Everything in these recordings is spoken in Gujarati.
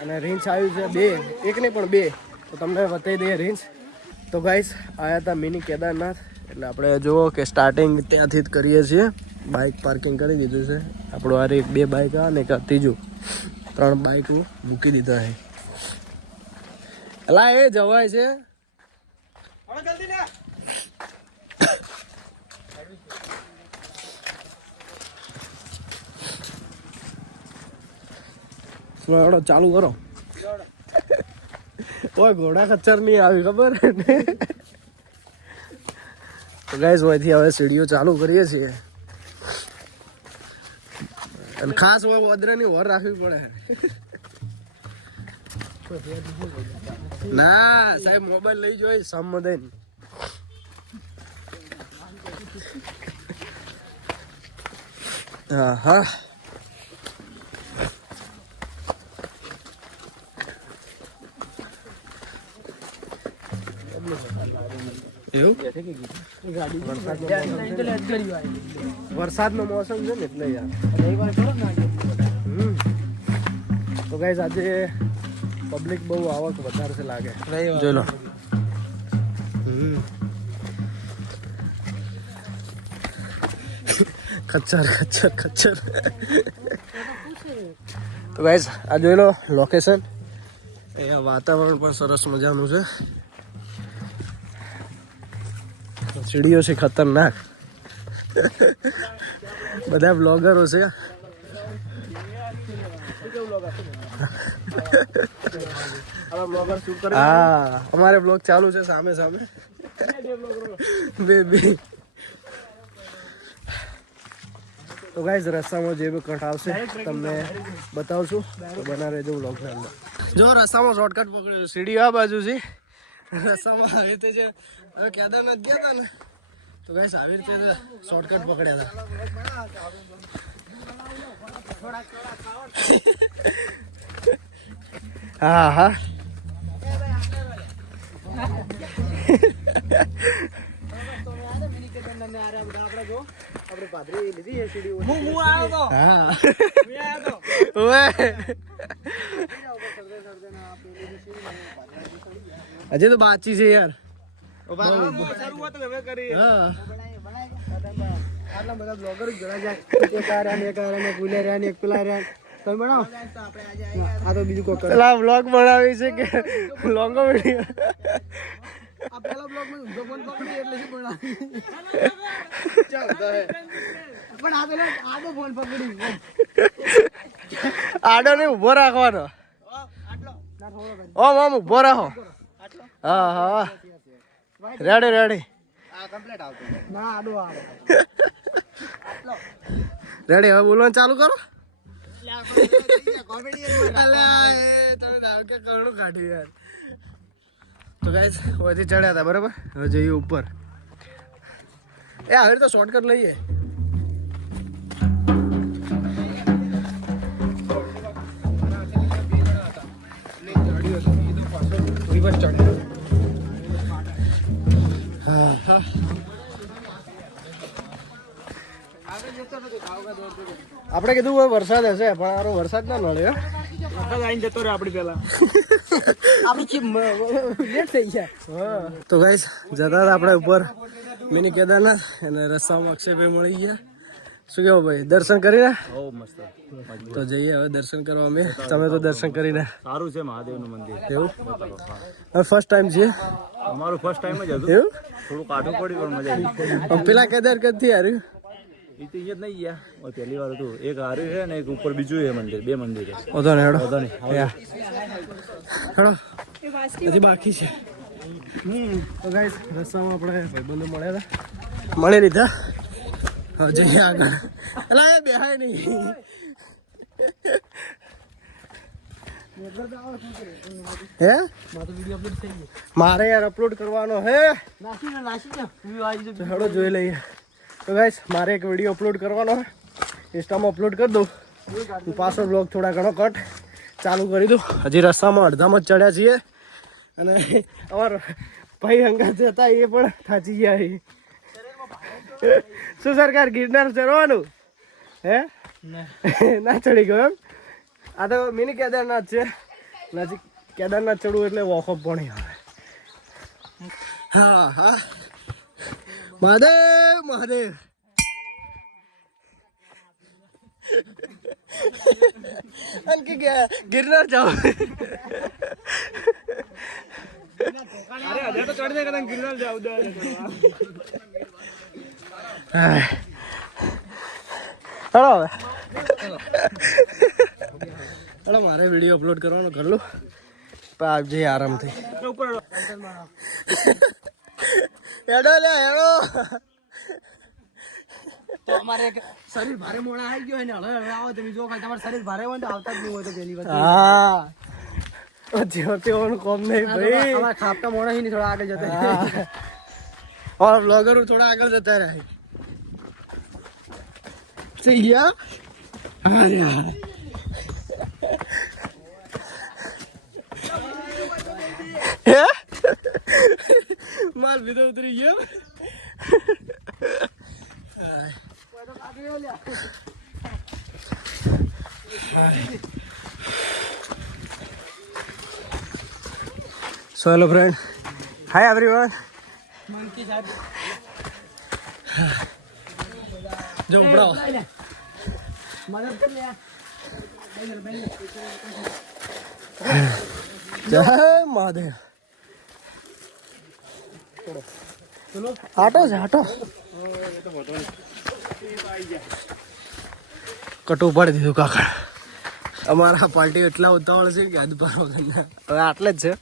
અને રીંછ આવ્યું છે 2, એક નહીં પણ 2. તો તમને બતાવી દઈએ રીંછ. તો ગાઈસ આવ્યા હતા મિની કેદારનાથ, એટલે આપણે જુઓ કે સ્ટાર્ટિંગ ત્યાંથી જ કરીએ છીએ. બાઇક પાર્કિંગ કરી દીધું છે આપણું. આ 2 બાઇક આ ને એક ત્રીજું, 3 બાઇક મૂકી દીધા છે. એલા એ જવાય છે. ચાલુ કરો. ઓય ઘોડા ખચ્ચર નહીં આવી ખબર. તો ગાઈસ અહીંથી હવે સીડીઓ ચાલુ કરીએ છીએ. અને ખાસ ઓદરાની વર રાખવી પડે. ના સાહેબ મોબાઈલ લઈ જોઈ સામદન. હા હા વરસાદનો મોસમ છે ને એટલે યાર. તો ગાઈસ આજે પબ્લિક બહુ આવક વધારે છે લાગે. જોઈ લો. ખચ્ચર ખચ્ચર ખચ્ચર. તો ગાઈસ આ જોઈ લો લોકેશન. અહીંયા વાતાવરણ પણ સરસ મજાનું છે. સીડીઓ છે ખતરનાક. બધા બ્લોગરો છે. હા અમારે બ્લોગ ચાલુ છે સામે સામે. બે તો ગાઈસ રસ્તામાં જે બી કટ આવશે તમને બતાવશું. તો બના રહેજો બ્લોગની અંદર. જો રસ્તામાં શોર્ટકટ પકડ્યો. સીડી આ બાજુ છે. રસ્તામાં આવી રીતે જે હવે કેદારનાથ ગયા હતા ને, તો ગાઈસ આવી રીતે શોર્ટકટ પકડ્યા હતા. હા હા હજી તો બાકી છે યાર. આટલા બધા બ્લોગર જોડા જાય. એક પેલા રહ્યા. તમે બનાવો. આ તો બીજું કોઈ પેલા બ્લોગ બનાવી છે કે લોંગો વિડિયો. આ પેલા બ્લોગ માં ઊંધો ફોન પકડી એટલે શું બનાવી. પણ આ પેલા આડો ફોન પકડી. આડો ને ઊભો રાખવાનો. ઓમ ઓમ ઊભો રાખો. હા હા રેડી રેડી. આ કમ્પ્લીટ આવતો ના આડો આવે. રેડી હવે બોલવાનું ચાલુ કરો. તો ગાઈસ વધી ચડ્યા હતા બરાબર. હવે જઈએ ઉપર. એ હવે તો શોર્ટકટ લઈએ. આપણે કીધું હોય વરસાદ હશે પણ આરો વરસાદ ના નડે. વરસાદ આવીને જતો રહે આપડી પેલા. તો ગાઈસ જતા હતા આપણે ઉપર મિની કેદારનાથ અને રસ્તામાં અક્ષયભાઈ મળી ગયા. શું કેવું ભાઈ દર્શન કરીને? તો જઈએ હવે દર્શન કરવા. અમે તમે તો દર્શન કરીને. સારું છે મહાદેવનું મંદિર. એવું ફર્સ્ટ ટાઈમ છે અમારું ફર્સ્ટ ટાઈમ જ હતું. એવું થોડું કાઢવું પડ્યું પણ મજા આવી. પેલા કેદાર કદથી હાર્યું એ તો અહીંયા જ નહીં ગયા. પહેલી વાર હતું. એક હાર્યું છે ને એક ઉપર બીજું છે મંદિર. 2 મંદિર છે. ઓધો ને હેડો વધો નહીં હેડો હજી બાકી છે. તો ગાઈસ રસ્તામાં આપણે ભાઈબંધો મળ્યા હતા. મળી લીધા. હવે જઈએ આગળ. એટલે એ બેહાય નહીં. હે મારે યાર અપલોડ કરવાનો હે. હેડો જોઈ લઈએ. તો ગાઈસ મારે એક વિડીયો અપલોડ કરવાનો હે. ઇન્સ્ટામાં અપલોડ કરી દઉં. પાછો બ્લોગ થોડા ઘણો કટ ચાલુ કરી દઉં. હજી રસ્તામાં અડધામાં જ ચડ્યા છીએ અને અમારા ભાઈ અંગત હતા એ પણ થાચી ગયા. શું સરકાર ગિરનાર ચડવાનું હે ના ચડી ગયો એમ. આ તો મિની કેદારનાથ છે. નજીક કેદારનાથ ચડવું એટલે વોકઅપ પણ આવે. હા હા મહાદેવ મહાદેવ. કે ગિરનાર જાઓ. અરે હજાર તો ચડ દે કદાચ ગિરનાર જાવ દે. હલો હલો મારે વિડીયો અપલોડ કરવાનો કર લો પણ આપજે આરામથી. હેડો લે હેડો. તો અમારે એક શરીર ભારે મોડા આવી ગયો ને હવે હવે આવો તમે જો ખાલી તમારું શરીર ભારે હોય ને તો આવતા જ નહીં હોય તો પહેલી વાત. હા જેવો તેવાનું કોમ નહીં ભાઈ. અમારા ખાપટા મોડા નહીં થોડા આગળ જતા. और ब्लॉगर थोड़ा आगे जता रहे सही है. अरे यार मार भी तो उतरी गया. So hello friend, hi everyone. जो बड़ा મદદ કર લે. जय महादेव. आटो से आटो કટુ પાડી દીધું કાકા. અમારા પાર્ટી એટલા ઉતાવળ છે કે યાદ કરો હવે આટલે જ છે.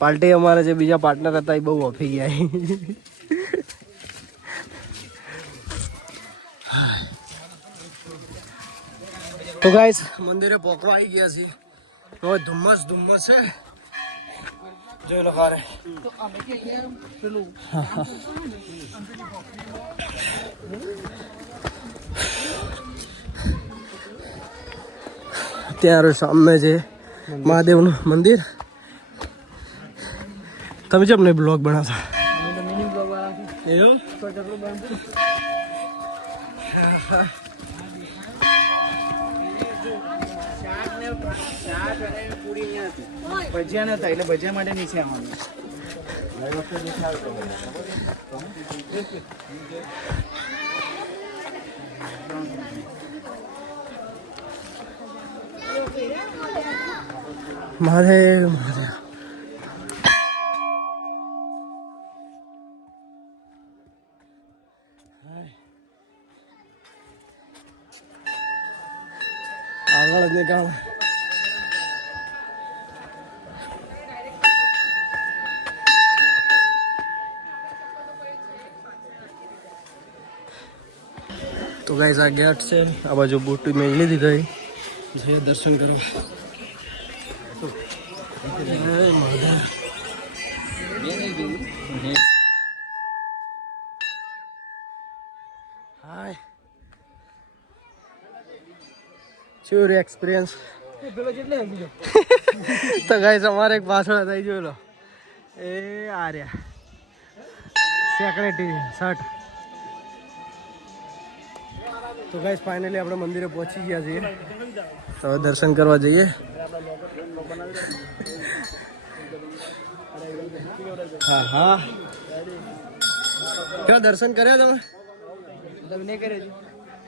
પાર્ટી અમારે જે બીજા પાર્ટનર હતા એ બહુ ઓફી ગયા. તો ગાઈસ મંદિરે પહોંચવા આવી ગયા છીએ. હવે ધુમ્મસ ધુમ્મસ છે જોઈ લો કારે. ત્યારે સામે છે મહાદેવનું મંદિર. તમે જેમ નહીં બ્લોગ બનાવતા મિની બ્લોગ વાળા એવું તો ચકલું બંધ. ભજીયા નતા એટલે ભજીયા માટે નીચે આવવાનું. મહાદેવ મહાદેવ. આગળ જ નીકળ. તો ગાઈસ આ ગેટ છે. આ બાજુ બુટી મેં લીધી ગઈ જઈએ દર્શન કરવા. જય મહાદેવ. હાય શું એક્સપિરિયન્સ. પેલો કેટલે બીજો તો ગાઈસ અમારે એક પાછળ થઈ જોઈ લો એ આ રહ્યા સેક્રેટરી શર્ટ. તો ગાઈસ ફાઇનલી આપણે મંદિરે પહોંચી ગયા છીએ. હવે દર્શન કરવા જઈએ. હા હા ક્યાં દર્શન કર્યા તમે? તમે નહીં કરે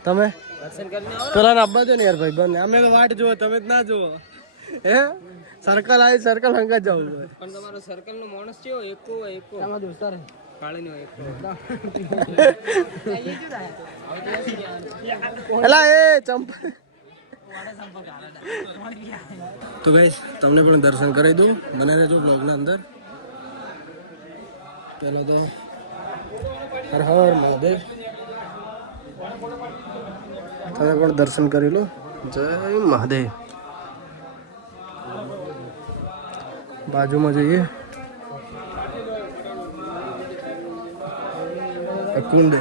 તમે દર્શન કરીને આવો. પેલા ને આપવા દો ને યાર ભાઈ બંને. અમે તો વાટ જુઓ તમે જ ના જુઓ. હે સર્કલ આવી સર્કલ હંગા જવું જોઈએ. પણ તમારો સર્કલ નો માણસ છે એકો એકો આમાં દોસ્તાર કાળે નો એકો. એલા એ ચંપલ. તો ગાઈસ તમને પણ દર્શન કરી દઉં. મને રહેજો બ્લોગના અંદર. પેલો તો હર હર મહાદેવ. તમે પણ દર્શન કરી લો. જય મહાદેવ. બાજુમાં જોઈએ કુંડ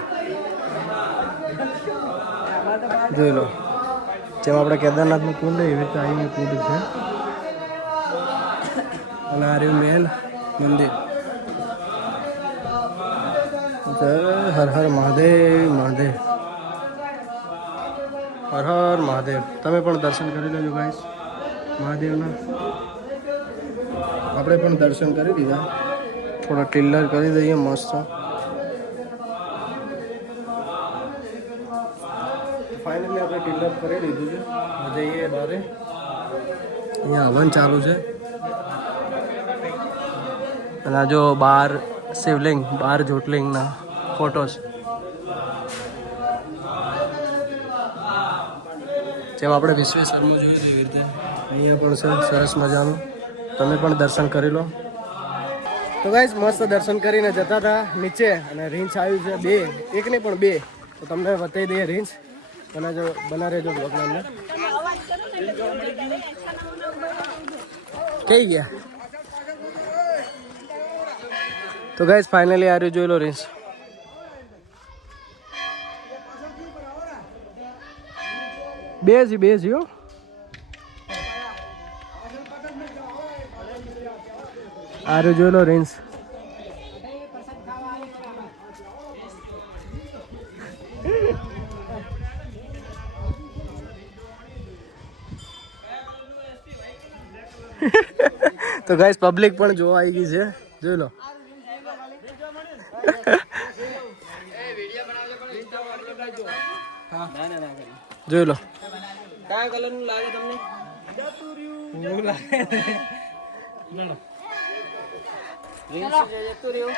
જોઈ લો. જેમ આપણે કેદારનાથનું કુંડ એવી રીતે અહીં કુંડ છે. અને આ રહ્યું મેન મંદિર. જય હર હર મહાદેવ મહાદેવ. હર હર મહાદેવ. તમે પણ દર્શન કરી લેજો ગાઈસ મહાદેવના. આપણે પણ દર્શન કરી દીધા, થોડા ટિલ્લર કરી દઈએ મસ્ત. ફાઇનલી આપણે ટિલ્લર કરી દીધું છે. જઈએ બહાર. અહીંયા હવન ચાલુ છે અને આ જો બાર શિવલિંગ, 12 જ્યોતિર્લિંગના ફોટોસ, જેમ આપણે વિશ્વેશ્વરમાં જોયું એવી રીતે અહીંયા પણ છે સરસ મજાનું. તમે પણ દર્શન કરી લો. તો ગાઈસ મસ્ત દર્શન કરીને જતા હતા નીચે અને રીંછ આવ્યું છે 2, એક નહીં પણ 2. તો તમને બતાવી દઈએ રીંછ. બના રહેજો બ્લોગની અંદર. કઈ ગયા? તો ગાઈસ ફાઇનલી આ રહ્યું, જોઈ લો રીંછ. બે જી હો. આ રહ્યું, જોઈ લો રીંછ. તો ગાઈસ પબ્લિક પણ જોવા આવી ગઈ છે, જોઈ લો. જોઈ લો. કયા કલર નું લાગે તમને?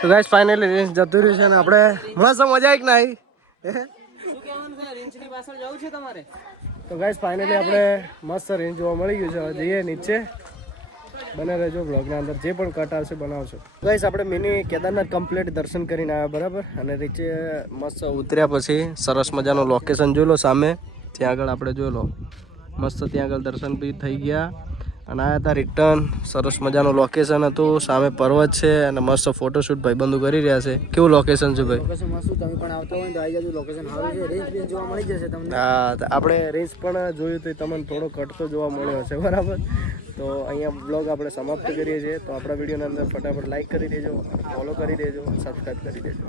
તો ગાઈસ ફાઇનલી રેન્જ જતું રહ્યું છે ને આપણે મસ્ત મજા આવી કે નહીં? તો ગાઈસ ફાઇનલી આપણે મસ્ત રેન્જ જોવા મળી ગયું છે. હવે જઈએ નીચે. બને રહેજો બ્લોગના અંદર, જે પણ કટ આવશે બનાવશો. ગાઈસ આપણે મિની કેદારનાથ કમ્પ્લીટ દર્શન કરીને આવ્યા બરાબર, અને નીચે મસ્ત ઉતર્યા પછી સરસ મજાનું લોકેશન જોઈ લો સામે. ત્યાં આગળ આપણે જોઈ લો મસ્ત, ત્યાં આગળ દર્શન બી થઈ ગયા અને આવ્યા હતા રિટર્ન. સરસ મજાનું લોકેશન હતું, સામે પર્વત છે અને મસ્ત ફોટોશૂટ ભાઈબંધો કરી રહ્યા છે. કેવું લોકેશન છે ભાઈ? લોકેશન મસ્ત, તમે પણ આવતા હોય તો આવી જજો. લોકેશન સારું છે, રેન્જ બી જોવા મળી જશે તમને. હા, આપણે રેન્જ પણ જોયું તો તમને થોડો કટ તો જોવા મળ્યો હશે બરાબર. તો અહીંયા બ્લોગ આપણે સમાપ્ત કરીએ છીએ. તો આપણા વિડીયોની અંદર ફટાફટ લાઈક કરી દેજો, ફોલો કરી દેજો, સબસ્ક્રાઈબ કરી દેજો.